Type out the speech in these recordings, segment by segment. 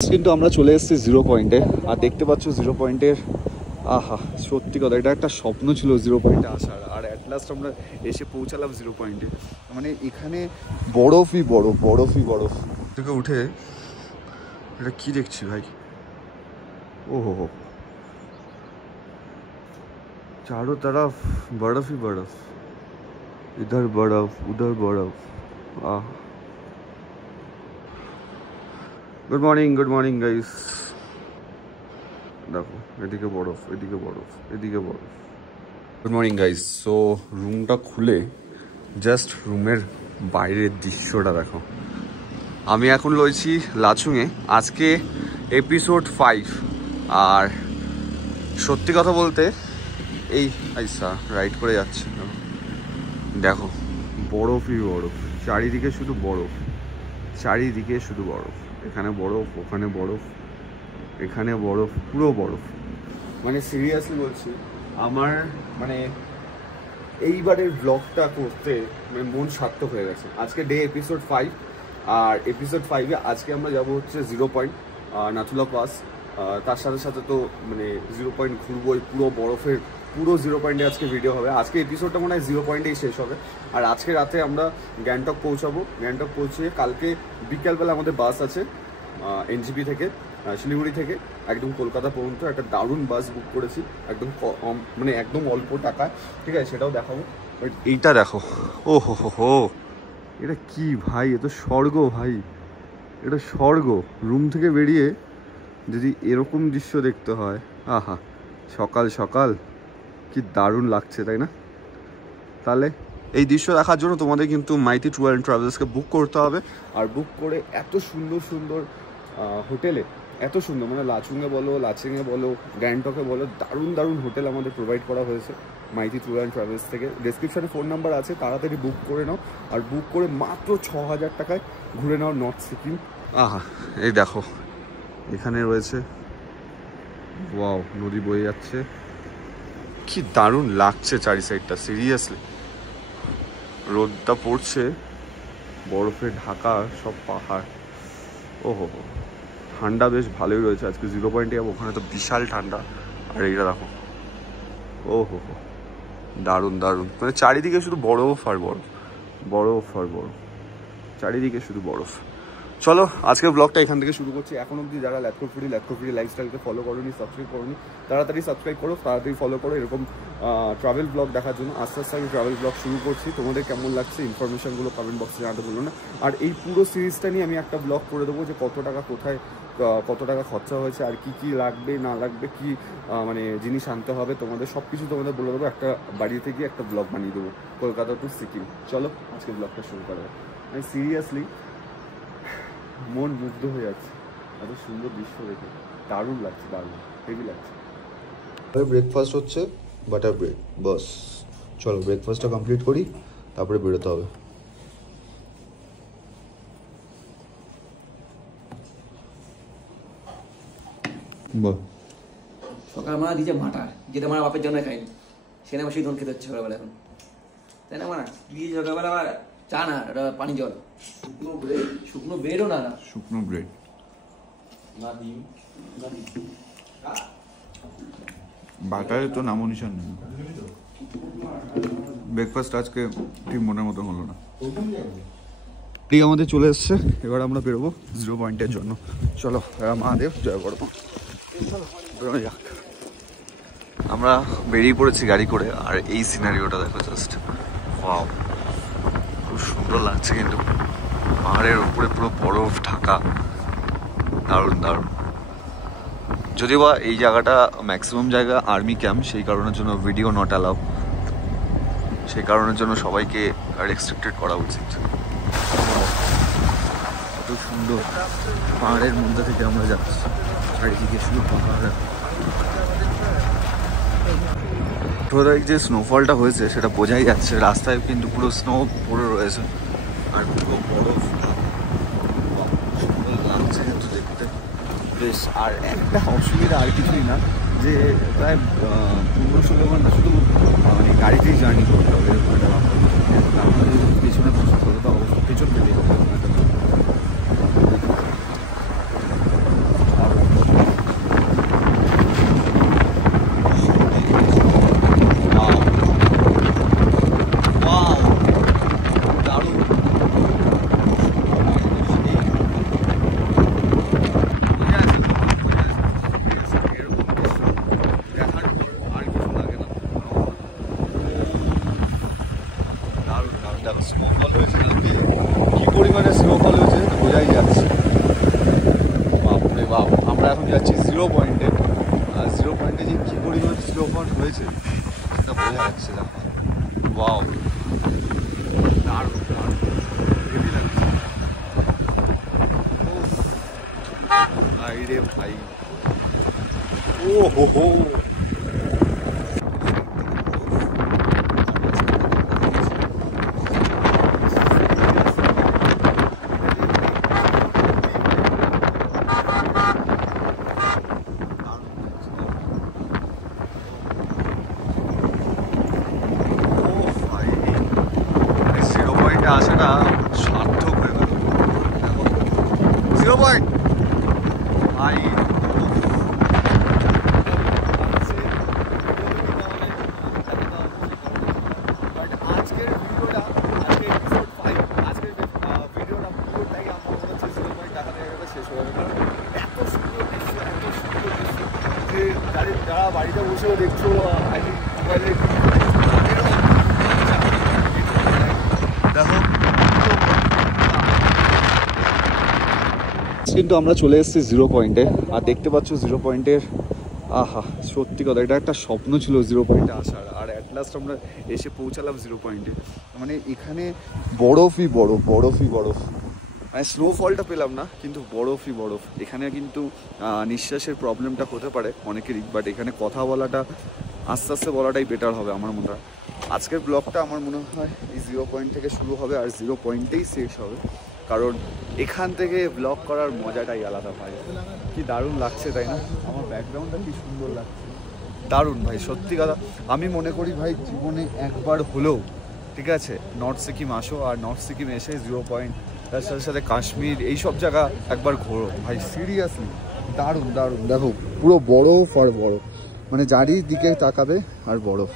কিন্তু আমরা চলে এসেছি জিরো পয়েন্টে, আর দেখতে পাচ্ছ জিরো পয়েন্টের আহা সত্যি কথা, এটা একটা স্বপ্ন ছিল জিরো পয়েন্টে আসার, আর অ্যাট লাস্ট আমরা এসে পৌঁছালাম জিরো পয়েন্টে। মানে এখানে বরফই বরফ, বরফই বরফ। থেকে উঠে এটা কি দেখছি ভাই, ও হো चारों तरफ बर्फ ही बर्फ, इधर बर्फ उधर बर्फ। Good morning guys. देखो এদিকে বরফ, এদিকে বরফ, এদিকে বরফ। Good morning guys. সো রুমটা খুলে জাস্ট রুমের বাইরের দৃশ্যটা দেখো। আমি এখন রয়েছি লাচুংয়ে, আজকে এপিসোড 5। আর সত্যি কথা বলতে এই আইসা রাইড করে যাচ্ছে, দেখো বরফই বরফ, চারিদিকে শুধু বরফ, চারিদিকে শুধু বরফ। এখানে বরফ, ওখানে বরফ, এখানে বরফ, পুরো বরফ। মানে সিরিয়াসলি বলছি, আমার মানে এইবারের ব্লগটা করতে মানে মন সার্থক হয়ে গেছে। আজকে ডে এপিসোড 5, আর এপিসোড 5-এ আজকে আমরা যাবো হচ্ছে জিরো পয়েন্ট, নাথুলা পাস। তার সাথে সাথে তো মানে জিরো পয়েন্ট ঘুরবোই, পুরো বরফের পুরো জিরো পয়েন্টে আজকে ভিডিও হবে। আজকে এপিসোডটা মনে হয় জিরো পয়েন্টেই শেষ হবে। আর আজকে রাতে আমরা গ্যাংটক পৌঁছাবো। গ্যাংটক পৌঁছিয়ে কালকে বিকেলবেলা আমাদের বাস আছে এনজিপি থেকে, শিলিগুড়ি থেকে একদম কলকাতা পর্যন্ত একটা দারুণ বাস বুক করেছি, একদম মানে একদম অল্প টাকায়, ঠিক আছে, সেটাও দেখাবো। বাট এইটা দেখো, ও হো হো হো, এটা কি ভাই, এ তো স্বর্গ ভাই, এটা স্বর্গ। রুম থেকে বেরিয়ে যদি এরকম দৃশ্য দেখতে হয়, আহা সকাল সকাল কি দারুণ লাগছে, তাই না? তাহলে এই দৃশ্য দেখার জন্য তোমাদের কিন্তু মাইতি ট্যুর অ্যান্ড ট্রাভেলসকে বুক করতে হবে। আর বুক করে এত সুন্দর সুন্দর হোটেলে, এত সুন্দর মানে লাচুংয়ে বলো, লাচেংয়ে বলো, গ্যাংটকে বলো, দারুণ দারুণ হোটেল আমাদের প্রোভাইড করা হয়েছে মাইতি ট্যুর অ্যান্ড ট্রাভেলস থেকে। ডেসক্রিপশানে ফোন নাম্বার আছে, তাড়াতাড়ি বুক করে নাও। আর বুক করে মাত্র 6,000 টাকায় ঘুরে নাও নর্থ সিকিম। আহা এই দেখো এখানে রয়েছে, ওয়াও, নদী বয়ে যাচ্ছে, কি দারুণ লাগছে চারি সাইডটা। সিরিয়াসলি রোদটা পড়ছে, বরফে ঢাকা সব পাহাড়, ও হো হো। ঠান্ডা বেশ ভালোই রয়েছে আজকে জিরো পয়েন্টে যাবো, ওখানে তো বিশাল ঠান্ডা। আর এইটা দেখো, ও হো হো, দারুণ দারুণ, মানে চারিদিকে শুধু বরফ আর বরফ, বরফ আর বরফ, চারিদিকে শুধু বরফ। চলো আজকের ব্লগটা এখান থেকে শুরু করছি। এখন অবধি যারা ল্যাটকোফুরি লাইফস্টাইলকে ফলো করোনি, সাবস্ক্রাইব করোনি, তাড়াতাড়ি সাবস্ক্রাইব করো, তাড়াতাড়ি ফলো করো এরকম ট্রাভেল ব্লগ দেখার জন্য। আস্তে আস্তে আমি ট্রাভেল ব্লগ শুরু করছি। তোমাদের কেমন লাগছে ইনফরমেশনগুলো কমেন্ট বক্সে জানাতে বলো না। আর এই পুরো সিরিজটা নিয়ে আমি একটা ব্লগ করে দেবো, যে কত টাকা কোথায় কত টাকা খরচা হয়েছে, আর কি কি লাগবে না লাগবে, কি মানে জিনিস আনতে হবে, তোমাদের সব কিছু তোমাদের বলে দেবো। একটা বাড়িতে গিয়ে একটা ব্লগ বানিয়ে দেবো কলকাতা টু সিকিম। চলো আজকে ব্লগটা শুরু করা হবে। আমি সিরিয়াসলি মন মুগ্ধ হয়ে যাচ্ছে, এত সুন্দর দৃশ্য দেখে দারুণ লাগছে, দারুণ হেভি লাগছে। ব্রেকফাস্ট হচ্ছে বাটার ব্রেড, বাস। চলো ব্রেকফাস্টটা কমপ্লিট করি, তারপরে বেরোতে হবে। সকালবেলা দিয়েছে মাটার, যেটা আমার বাপের জন্য খাইনি, সেটা আমার সেই ধন খেতে হচ্ছে সকালবেলা এখন, তাই না? মানে দিয়ে সকালবেলা আবার চা না, এটা পানি জল, শুকনো ব্রেডও না, শুকনো ব্রেড না ডিম না ডিম, বাটারে তো নামও নিশান নেই। ব্রেকফাস্ট আজকে ঠিক মনের মতো হলো না। ঠিক আমাদের চলে এসছে, এবার আমরা বেরোবো জিরো পয়েন্টের জন্য। চলো মহাদেব জয় বড়, বেরোনো যাক। আমরা বেরিয়ে পড়েছি গাড়ি করে, আর এই সিনারিওটা দেখো জাস্ট, ওয়াও, খুব সুন্দর লাগছে। কিন্তু পাহাড়ের উপরে পুরো বরফ ঢাকা, দারুণ দারুণ। যদিও বা এই জায়গাটা ম্যাক্সিমাম জায়গা আর্মি ক্যাম্প, সেই কারণের জন্য ভিডিও নট অ্যালাউ, সেই কারণের জন্য সবাইকে রেস্ট্রিক্টেড করা উচিত। কত সুন্দর পাহাড়ের মধ্যে থেকে আমরা যাচ্ছি, চারিদিকে শুধু পাহাড়। যে স্নোফলটা হয়েছে সেটা বোঝাই যাচ্ছে, রাস্তায় কিন্তু পুরো স্নো পড়ে রয়েছে, আর পুরো বরফ, সুন্দর লাগছে কিন্তু দেখতে বেশ। আর একটা অসুবিধা আর কিছুই না, যে প্রায় 15-16 ঘন্টা শুধু মানে গাড়িতেই জার্নি করতে হবে, এরকম একটা ব্যাপার। পেছনে পছন্দ করতে তো অবশ্যই পেছন পেতে হবে। ওয়াও, আমরা এখন যাচ্ছি 0 পয়েন্টে। আর 0 পয়েন্টে যে কী পরিমাণ স্নোফল হয়েছে সেটা বোঝা যাচ্ছে। দেখো ওয়াও, দারুণ দারুণ, হেভি লাগছে। ভাই রে ভাই, ও হো হো, আসাটা সার্থক হয়ে গেল। 0 পয়েন্ট ভাই, আজকের ভিডিওটা, আজকের এপিসোড 5, আজকের ভিডিওটা পুরোটাই আমার মনে হচ্ছে 0 পয়েন্ট দেখা থেকে শেষ হয়ে যাবে। কারণ এত সুন্দর দৃশ্য, এত সুন্দর দৃশ্য যে যারা বাড়িতে বসেও দেখছো মোবাইলে দেখো। কিন্তু আমরা চলে এসেছি 0 পয়েন্টে, আর দেখতে পাচ্ছ 0 পয়েন্টের, আহা সত্যি কথা, এটা একটা স্বপ্ন ছিল 0 পয়েন্টে আসার। আর অ্যাট লাস্ট আমরা এসে পৌঁছালাম 0 পয়েন্টে। মানে এখানে বরফই বরফ, বরফই বরফ। মানে স্নোফলটা পেলাম না, কিন্তু বরফই বরফ। এখানে কিন্তু নিঃশ্বাসের প্রবলেমটা হতে পারে অনেকেরই, বাট এখানে কথা বলাটা আস্তে আস্তে বলাটাই বেটার হবে আমার মনে হয়। আজকের ব্লগটা আমার মনে হয় এই 0 পয়েন্ট থেকে শুরু হবে আর 0 পয়েন্টেই শেষ হবে, কারণ এখান থেকে ব্লগ করার মজাটাই আলাদা ভাই। কি দারুণ লাগছে তাই না? আমার ব্যাকগ্রাউন্ডটা কি সুন্দর লাগছে, দারুণ ভাই সত্যি কথা। আমি মনে করি ভাই জীবনে একবার হলেও, ঠিক আছে, নর্থ সিকিম আসো, আর নর্থ সিকিম এসে 0 পয়েন্ট, তার সাথে সাথে কাশ্মীর, এইসব জায়গা একবার ঘোরো ভাই, সিরিয়াসলি দারুণ দারুণ। দেখো পুরো বরফ আর বরফ, মানে চারিদিকে তাকাবে আর বরফ,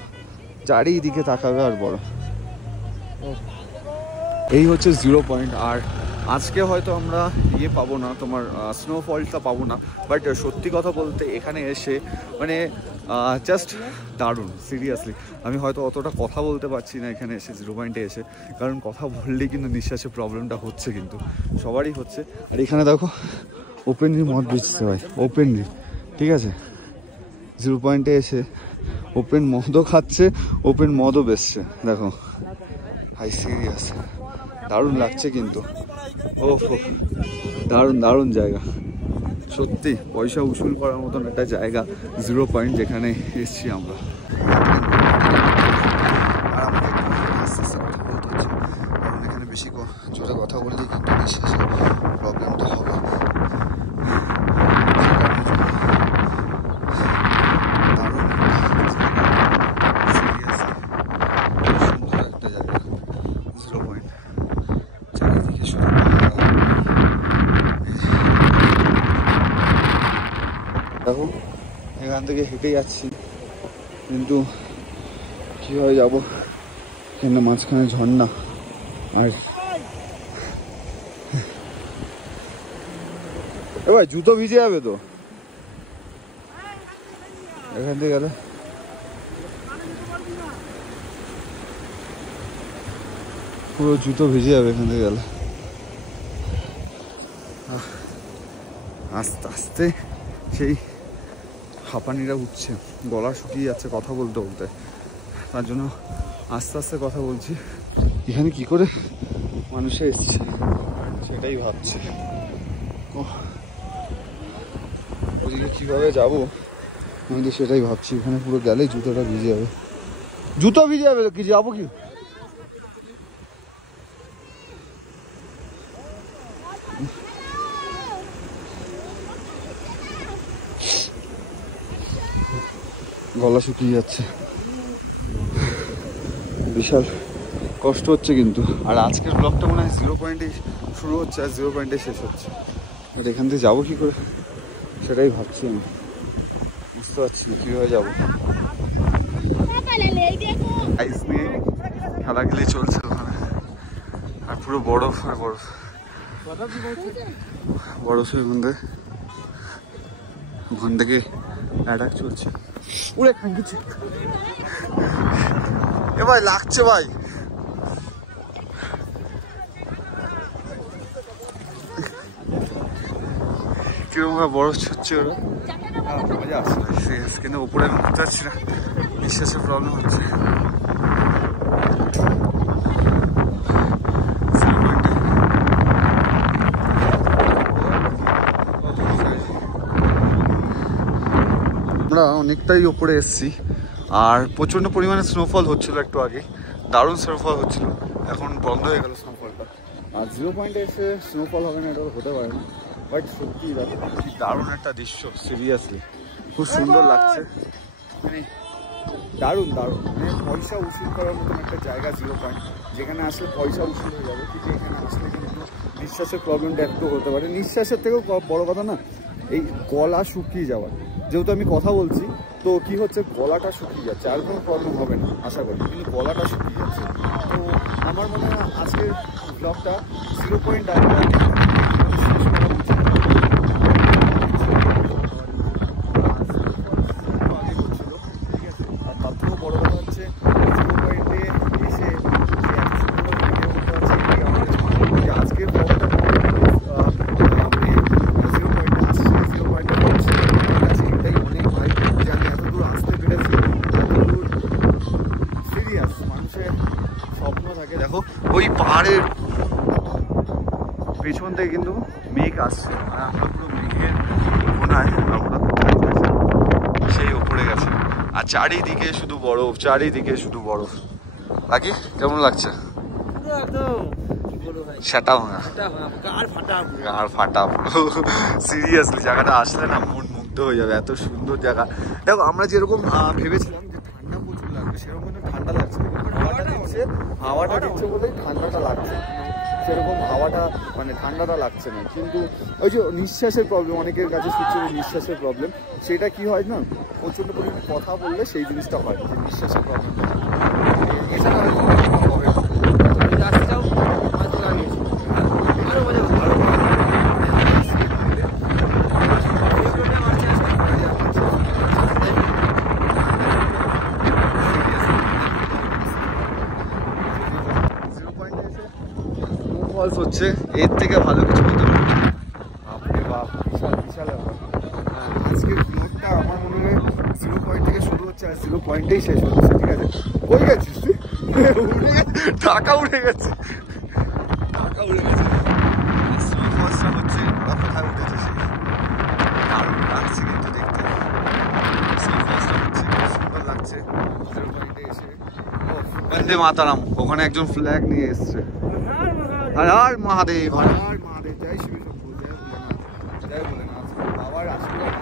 চারিদিকে তাকাবে আর বরফ। এই হচ্ছে 0 পয়েন্ট। আর আজকে হয়তো আমরা পাবো না, তোমার স্নোফলটা পাবো না, বাট সত্যি কথা বলতে এখানে এসে মানে জাস্ট দারুণ, সিরিয়াসলি। আমি হয়তো অতটা কথা বলতে পারছি না এখানে এসে 0 পয়েন্টে এসে, কারণ কথা বললেই কিন্তু নিঃশ্বাসের প্রবলেমটা হচ্ছে, কিন্তু সবারই হচ্ছে। আর এখানে দেখো ওপেনলি মদ বেচতে হয়, ওপেনলি, ঠিক আছে। 0 পয়েন্টে এসে ওপেন মদও খাচ্ছে, ওপেন মদও বেচছে, দেখো ভাই সিরিয়াস, দারুণ লাগছে কিন্তু। ও দারুণ দারুণ জায়গা, সত্যি পয়সা উসুল করার মতন একটা জায়গা 0 পয়েন্ট, যেখানে এসছি আমরা। আর আমাদের আস্তে আস্তে কথা বলতে হচ্ছে, কারণ এখানে বেশি জোরে কথা বললেই কিন্তু নিঃশ্বাসের প্রবলেমটা হবে। দেখো এখান থেকে হেঁটে যাচ্ছি, কিন্তু কীভাবে যাবো, এখানে মাঝখানে ঝর্ণা, আর এবার জুতো ভিজে যাবে তো এখান থেকে গেলে। পুরো জুতো ভিজে যাবে এখান থেকে গেলে। আস্তে আস্তে সেই হাঁপানিটা উঠছে, গলা শুকিয়ে যাচ্ছে কথা বলতে বলতে, তার জন্য আস্তে আস্তে কথা বলছি। এখানে কি করে মানুষে এসছে সেটাই ভাবছি। ওদিকে কীভাবে যাবো আমি তো সেটাই ভাবছি। এখানে পুরো গেলেই জুতোটা ভিজে যাবে, জুতো ভিজে যাবে, কি যাবো কি? গলা শুকিয়ে যাচ্ছে, বিশাল কষ্ট হচ্ছে কিন্তু। আর আজকের ব্লগটা মনে হয় 0 পয়েন্টে শুরু হচ্ছে আর 0 পয়েন্টে শেষ হচ্ছে। আর এখান থেকে যাবো কি করে সেটাই ভাবছি আমি, বুঝতে পারছি না কীভাবে যাবো। আইস নিয়ে খেলা খেলে চলছে ওখানে, আর পুরো বরফ আর বরফ, বরফের মধ্যে ওখান থেকে অ্যাটাক চলছে। উড়ে খাঙ্কিছে এ ভাই, লাগছে ভাই। কিরকম বরফ ছুটছে ওরা, মজা আসছে। কিন্তু উপরে আমি উঠতে পারছি না, নিঃশ্বাসের প্রবলেম হচ্ছে। আমরা অনেকটাই ওপরে এসেছি আর প্রচণ্ড পরিমাণে স্নোফল হচ্ছিল একটু আগে, দারুণ স্নোফল হচ্ছিল, এখন বন্ধ হয়ে গেল স্নোফলটা। আর 0 পয়েন্টে এসে স্নোফল হবে না এটা হতে পারে না, বাট সত্যি দারুণ একটা দৃশ্য। সিরিয়াসলি খুব সুন্দর লাগছে, মানে দারুণ দারুণ। মানে পয়সা উসুল করার মতন একটা জায়গা 0 পয়েন্ট, যেখানে আসলে পয়সা উসুল হয়ে যাবে। কিন্তু এখানে আসলে কিন্তু নিঃশ্বাসের প্রবলেমটা একটু হতে পারে। নিঃশ্বাসের থেকেও বড় কথা না এই গলা শুকিয়ে যাওয়া। যেহেতু আমি কথা বলছি তো কি হচ্ছে, গলাটা শুকিয়ে যাচ্ছে। আর কোনো প্রবলেম হবে না আশা করি, কিন্তু গলাটা শুকিয়ে যাচ্ছে। তো আমার মনে হয় আজকের ব্লগটা 0 পয়েন্ট আগে হচ্ছিল, ঠিক আছে। আর তার থেকেও বড় কথা হচ্ছে 0 পয়েন্টে এসে আজকের ব্লগটা ওই পাহাড়ের পেছন থেকে কিন্তু মেঘ আসছে, মানে আমরা পুরো মেঘের কোনায় আমরা সেই ওপরে গেছে। আর চারিদিকে শুধু বরফ, চারিদিকে শুধু বরফ। বাকি কেমন লাগছে? সেটা ভাঙা আর ফাটা সিরিয়াসলি জায়গাটা আসলে না মন মুগ্ধ হয়ে যাবে, এত সুন্দর জায়গা। দেখো আমরা যেরকম ভেবেছিলাম যে ঠান্ডা প্রচুর লাগবে, সেরকম কিন্তু ঠান্ডা লাগছে না। হাওয়াটা দিচ্ছে বলেই ঠান্ডাটা লাগছে, সেরকম হাওয়াটা মানে ঠান্ডাটা লাগছে না। কিন্তু ওই যে নিঃশ্বাসের প্রবলেম, অনেকের কাছে শুনছে নিঃশ্বাসের প্রবলেম, সেটা কি হয় না, প্রচণ্ড পরিমাণে কথা বললে সেই জিনিসটা হয়, যে নিঃশ্বাসের প্রবলেম। এছাড়া হচ্ছে এর থেকে ভালো কিছু হতে পারে। আপনি বাপ, বিশাল বিশাল ব্যাপার। আজকের ব্লগটা আমার মনে হয় 0 পয়েন্ট থেকে শুরু হচ্ছে আর 0 পয়েন্টেই শেষ হচ্ছে, ঠিক আছে। কই গেছিস তুই? টাকা উড়ে গেছে, টাকা উড়ে গেছে। স্নোফলসটা হচ্ছে ওরা কোথায় উঠেছে সে দারুণ লাগছে কিন্তু দেখতে। স্নোফলসটা হচ্ছে খুব সুন্দর লাগছে 0 পয়েন্টে এসে। বন্দে মাতারাম, ওখানে একজন ফ্ল্যাগ নিয়ে এসছে। হর হর মহাদেব, হর হর মহাদেব, জয় শিব শম্ভু, জয় ভোলেনাথ, জয় ভোলেনাথ। বাবার আশীর্বাদ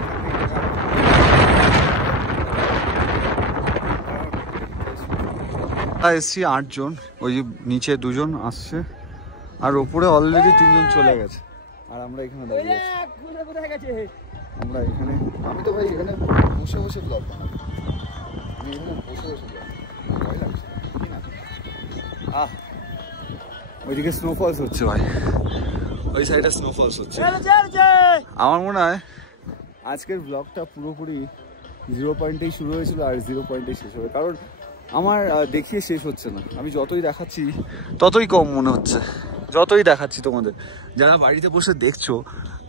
এসছি 8 জন, ওই নিচে 2 জন আসছে আর ওপরে অলরেডি 3 জন চলে গেছে। আর আমরা এখানে দাঁড়িয়ে আছি। আমরা এখানে, আমি তো ভাই এখানে বসে বসে ব্লগ বানাবো, আমি এখানে বসে বসে ব্লগ, ভয় লাগছে না। ওইদিকে স্নোফলস হচ্ছে ভাই, ওই সাইডে স্নোফলস হচ্ছে। আমার মনে হয় আজকের ব্লগটা পুরোপুরি 0 পয়েন্টেই শুরু হয়েছিল আর 0 পয়েন্টেই শেষ হবে, কারণ আমার দেখিয়ে শেষ হচ্ছে না। আমি যতই দেখাচ্ছি ততই কম মনে হচ্ছে, যতই দেখাচ্ছি তোমাদের। যারা বাড়িতে বসে দেখছো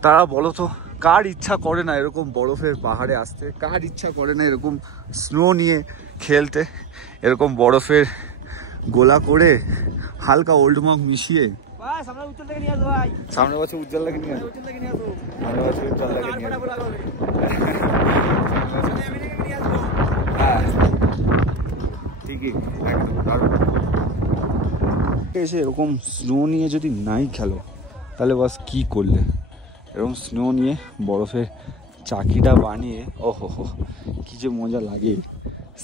তারা বলো তো, কার ইচ্ছা করে না এরকম বরফের পাহাড়ে আসতে? কার ইচ্ছা করে না এরকম স্নো নিয়ে খেলতে, এরকম বরফের গোলা করে হালকা ওল্ড মগ মিশিয়ে? সামনের বছর উজ্জ্বলদাকে নিয়ে আসবো, সামনের বছর উজ্জ্বলদাকে নিয়ে আসবো। হ্যাঁ ঠিকই, একদম দারুণ। এসে এরকম স্নো নিয়ে যদি নাই খেলো তাহলে বাস কি করলে? এরকম স্নো নিয়ে বরফের চাকিটা বানিয়ে ওহো হো কি যে মজা লাগে,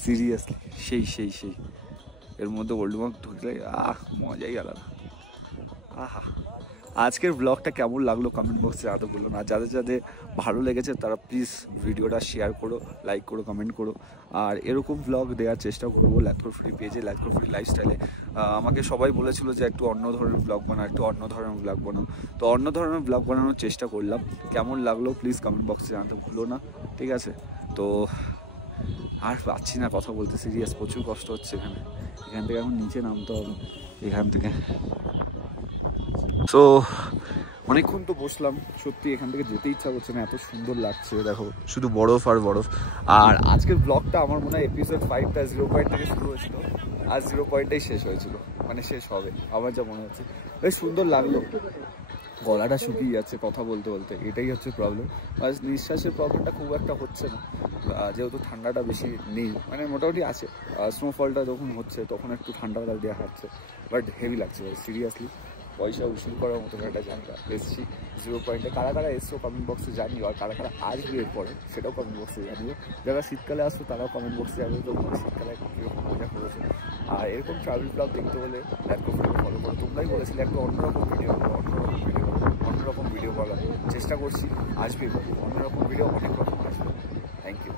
সিরিয়াসলি সেই সেই সেই। এর মধ্যে ওল্ড মগ ঢুকলে মজাই আলাদা। আহা, আজকের ব্লগটা কেমন লাগলো কমেন্ট বক্সে জানাতে বললো না। যাদের যাদের ভালো লেগেছে তারা প্লিজ ভিডিওটা শেয়ার করো, লাইক করো, কমেন্ট করো। আর এরকম ব্লগ দেওয়ার চেষ্টা করবো লাইফকো ফ্রি পেজে, লাইফকো ফ্রি লাইফস্টাইলে। আমাকে সবাই বলেছিল যে একটু অন্য ধরনের ব্লগ বানাও, একটু অন্য ধরনের ব্লগ বানাও, তো অন্য ধরনের ব্লগ বানানোর চেষ্টা করলাম। কেমন লাগলো প্লিজ কমেন্ট বক্সে জানাতে ভুলো না, ঠিক আছে? তো আর পাচ্ছি না কথা বলতে, সিরিয়াস প্রচুর কষ্ট হচ্ছে এখানে। এখান থেকে এখন নিচে নামতে হবে, এখান থেকে। তো অনেকক্ষণ তো বসলাম, সত্যি এখান থেকে যেতে ইচ্ছা করছে না, এত সুন্দর লাগছে। দেখো শুধু বরফ আর বরফ। আর আজকের ব্লগটা আমার মনে হয় এপিসোড 5টা 0 পয়েন্ট থেকে শুরু হয়েছিল, আর 0 পয়েন্টেই শেষ হয়েছিল, মানে শেষ হবে আমার যা মনে হচ্ছে। বেশ সুন্দর লাগলো, গলাটা শুকিয়ে যাচ্ছে কথা বলতে বলতে, এটাই হচ্ছে প্রবলেম। আর নিঃশ্বাসের প্রবলেমটা খুব একটা হচ্ছে না, যেহেতু ঠান্ডাটা বেশি নেই, মানে মোটামুটি আছে। স্নোফলটা যখন হচ্ছে তখন একটু ঠান্ডাটা দেখাচ্ছে, বাট হেভি লাগছে ভাই, সিরিয়াসলি। পয়সা উসুল করার মতো একটা জায়গা এসছি 0 পয়েন্টে। কারা কারা এসছো কমেন্ট বক্সে জানিও, আর কারা কারা আসবে এরপরে সেটাও কমেন্ট বক্সে জানিও। যারা শীতকালে আসছো তারাও কমেন্ট বক্সে জানিও তো শীতকালে কীরকম মজা করেছে। আর এরকম ট্রাভেল ব্লগ দেখতে হলে ল্যাপটপ ফলো করো। তোমরাই বলেছিলে একটা অন্যরকম ভিডিও করো, অন্যরকম ভিডিও করার চেষ্টা করছি, আসবে অন্যরকম ভিডিও, অনেক রকম আসবে। Thank you.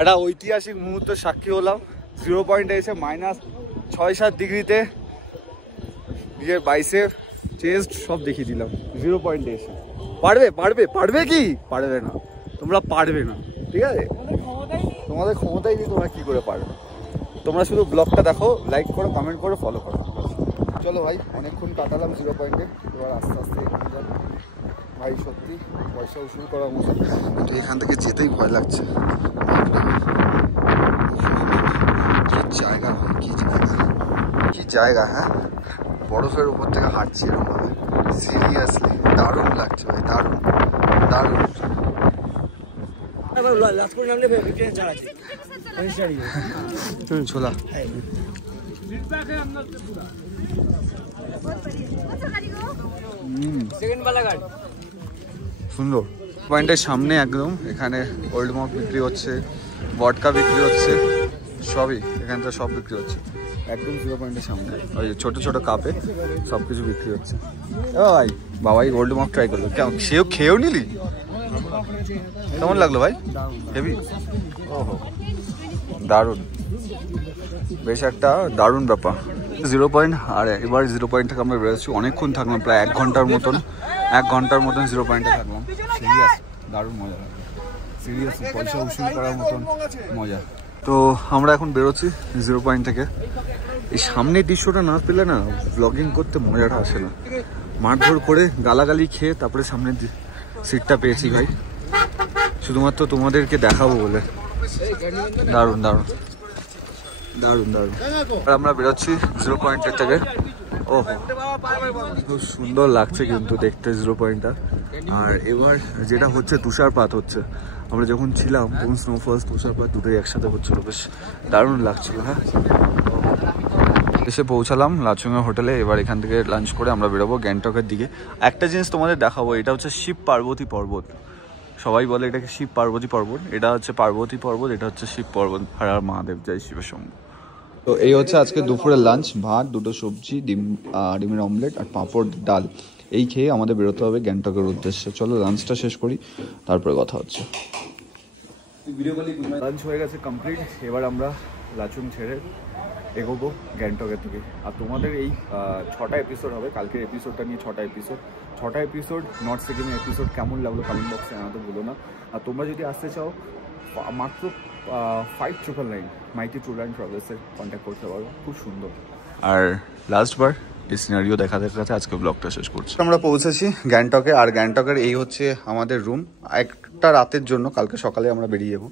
একটা ঐতিহাসিক মুহূর্তের সাক্ষী হলাম। 0 পয়েন্টে এসে -6-7 ডিগ্রিতে নিজের বাইসেপ চেস্ট সব দেখিয়ে দিলাম 0 পয়েন্টে এসে। পারবে কি? পারবে না, তোমরা পারবে না, ঠিক আছে? তোমাদের ক্ষমতাই নেই, তোমরা কি করে পারবে? তোমরা শুধু ব্লগটা দেখো, লাইক করো, কমেন্ট করো, ফলো করো। চলো ভাই, অনেকক্ষণ কাটালাম 0 পয়েন্টে, এবার আস্তে আস্তে এখানে যাবো ভাই। সত্যি পয়সা উসুল করার মতো, কিন্তু এখান থেকে যেতেই ভয় লাগছে। কি জায়গা, হ্যাঁ, বরফের উপর থেকে হাঁটছি এরকমভাবে, সিরিয়াসলি দারুণ লাগছে ভাই, দারুণ দারুণ। ছোলা সুন্দর। পয়েন্টের সামনে একদম, এখানে ওল্ড মক বিক্রি হচ্ছে, ভডকা বিক্রি হচ্ছে, সবই এখানটা সব বিক্রি হচ্ছে একদম 0 পয়েন্টের সামনে। ওই ছোট ছোট কাপে সব কিছু বিক্রি হচ্ছে। ভাই বাবাই ওল্ড মক ট্রাই করলো, কেমন খেয়েও নিলি? কেমন লাগলো ভাই? হেভি, ওহো দারুণ, বেশ একটা দারুণ ব্যাপার। 0 পয়েন্ট, আর এবার 0 পয়েন্ট থেকে আমরা বেরোচ্ছি। অনেকক্ষণ থাকলাম, প্রায় 1 ঘন্টার মতন 0 পয়েন্টে থাকলাম। সিরিয়াস দারুণ মজা লাগলো, সিরিয়াসলি পয়সা উসুল করার মতন মজা। তো আমরা এখন বেরোচ্ছি 0 পয়েন্ট থেকে। এই সামনের দৃশ্যটা না পেলে না ব্লগিং করতে মজাটা আসে না। মারধর করে গালাগালি খেয়ে তারপরে সামনের সিটটা পেয়েছি ভাই, শুধুমাত্র তোমাদেরকে দেখাবো বলে। দারুণ দারুণ দারুণ দারুণ। আর আমরা বেরোচ্ছি 0 পয়েন্টের থেকে। ওহ, খুব সুন্দর লাগছে কিন্তু দেখতে 0 পয়েন্টটা। আর এবার যেটা হচ্ছে, তুষারপাত হচ্ছে। আমরা যখন ছিলাম তখন স্নোফলস, তুষারপাত দুটোই একসাথে হচ্ছিল, বেশ দারুণ লাগছিল। হ্যাঁ, এসে পৌঁছালাম লাচুংয়ের হোটেলে। এবার এখান থেকে লাঞ্চ করে আমরা বেরোবো গ্যাংটকের দিকে। একটা জিনিস তোমাদের দেখাবো, এটা হচ্ছে শিব পার্বতী পর্বত। সবাই বলে এটাকে শিব পার্বতী পর্বত, এটা হচ্ছে পার্বতী পর্বত, এটা হচ্ছে শিব পর্বত। হর হর মহাদেব, জয় শিব শম্ভু। তো এই হচ্ছে আজকে দুপুরের লাঞ্চ, ভাত, 2টো সবজি, ডিমের অমলেট আর পাঁপড়, ডাল। এই খেয়ে আমাদের বেরোতে হবে গ্যাংটকের উদ্দেশ্যে। চলো লাঞ্চটা শেষ করি, তারপরে কথা হচ্ছে। লাঞ্চ হয়ে গেছে কমপ্লিট, এবার আমরা লাচুং ছেড়ে এগোবো গ্যাংটকের দিকে। আর তোমাদের এই 6টা এপিসোড হবে, কালকের এপিসোডটা নিয়ে 6টা এপিসোড নর্থ সিকিমের এপিসোড কেমন লাগলো কমেন্ট বক্সে জানাতে ভুলো না। আর তোমরা যদি আসতে চাও মাত্র 5999 মাইটি ট্যুর অ্যান্ড ট্রাভেলসের কন্ট্যাক্ট করতে পারো, খুব সুন্দর। আর লাস্টবার এই সিনারিও দেখাতে দেখাতে আজকে ব্লগটা শেষ করছি। আমরা পৌঁছেছি গ্যাংটকে, আর গ্যাংটকের এই হচ্ছে আমাদের রুম একটা রাতের জন্য। কালকে সকালে আমরা বেরিয়ে যাবো।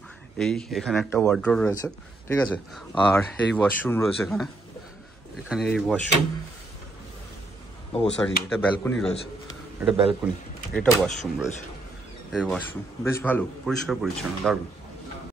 এখানে একটা ওয়ার্ডরোব রয়েছে, ঠিক আছে, আর এই ওয়াশরুম রয়েছে এখানে, এখানে এই ওয়াশরুম, ও সরি এটা ব্যালকনি রয়েছে, এটা ব্যালকনি, এটা ওয়াশরুম রয়েছে। এই ওয়াশরুম বেশ ভালো, পরিষ্কার পরিচ্ছন্ন, দারুণ।